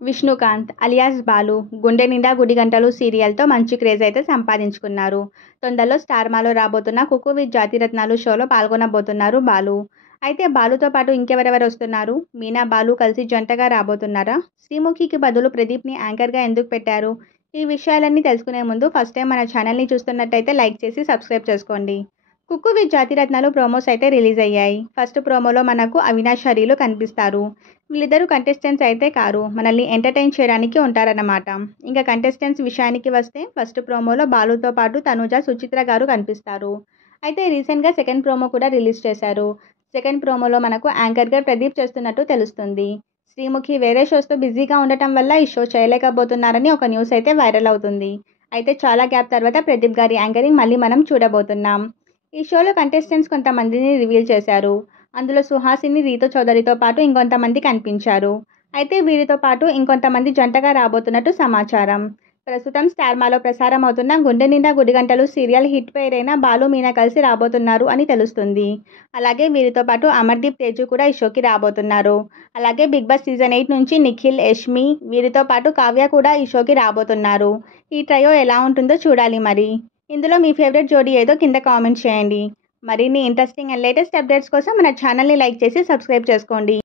Vishnukant alias Balu 'గుండె నిండా గుడిగంటలు' సీరియల్తో మంచి క్రేజ్ అయితే సంపాదించుకున్నారు. తొందరలో స్టార్మాలో రాబోతున్న 'కుక్కు విత్ జాతిరత్నాలు' షోలో పాల్గొనబోతున్నారు బాలు. అయితే బాలుతో పాటు ఇంకెవరెవరు వస్తున్నారు? మీనా, బాలు కలిసి జంటగా రాబోతున్నారా? శ్రీముఖికి బదులు ప్రదీప్ని యాంకర్గా ఎందుకు పెట్టారు? ఈ విషయాలన్నీ తెలుసుకునే ముందు ఫస్ట్ టైం మన ఛానల్ని చూస్తున్నట్టయితే లైక్ చేసి సబ్స్క్రైబ్ చేసుకోండి. 'కుక్కు విత్ జాతిరత్నాలు' ప్రోమోస్ అయితే రిలీజ్ అయ్యాయి. ఫస్ట్ ప్రోమోలో మనకు అవినాష్, హరీలు కనిపిస్తారు. వీళ్ళిద్దరూ కంటెస్టెంట్స్ అయితే కారు, మనల్ని ఎంటర్టైన్ చేయడానికి ఉంటారన్నమాట. ఇంకా కంటెస్టెంట్స్ విషయానికి వస్తే ఫస్ట్ ప్రోమోలో బాలుతో పాటు తనూజ, సుచిత్ర గారు కనిపిస్తారు. అయితే రీసెంట్గా సెకండ్ ప్రోమో కూడా రిలీజ్ చేశారు. సెకండ్ ప్రోమోలో మనకు యాంకర్గా ప్రదీప్ చేస్తున్నట్టు తెలుస్తుంది. శ్రీముఖి వేరే షోస్తో బిజీగా ఉండటం వల్ల ఈ షో చేయలేకపోతున్నారని ఒక న్యూస్ అయితే వైరల్ అవుతుంది. అయితే చాలా గ్యాప్ తర్వాత ప్రదీప్ గారి యాంకరింగ్ మళ్ళీ మనం చూడబోతున్నాం. ఈ షోలో కంటెస్టెంట్స్ కొంతమందిని రివీల్ చేశారు. అందులో సుహాసిని, రీతు చౌదరితో పాటు ఇంకొంతమంది కనిపించారు. అయితే వీరితో పాటు ఇంకొంతమంది జంటగా రాబోతున్నట్టు సమాచారం. ప్రస్తుతం స్టార్మాలో ప్రసారం అవుతున్న 'గుండె నిండా గుడిగంటలు' సీరియల్ హిట్ పేరైన బాలు, మీనా కలిసి రాబోతున్నారు అని తెలుస్తుంది. అలాగే వీరితో పాటు అమర్దీప్, తేజు కూడా ఈ షోకి రాబోతున్నారు. అలాగే బిగ్ బాస్ సీజన్ 8 నుంచి నిఖిల్, యష్మి, వీరితో పాటు కావ్య కూడా ఈ షోకి రాబోతున్నారు. ఈ ట్రయో ఎలా ఉంటుందో చూడాలి మరి. ఇందులో మీ ఫేవరెట్ జోడీ ఏదో కింద కామెంట్ చేయండి. మరిన్ని ఇంట్రెస్టింగ్ అండ్ లేటెస్ట్ అప్డేట్స్ కోసం మన ఛానల్ని లైక్ చేసి సబ్స్క్రైబ్ చేసుకోండి.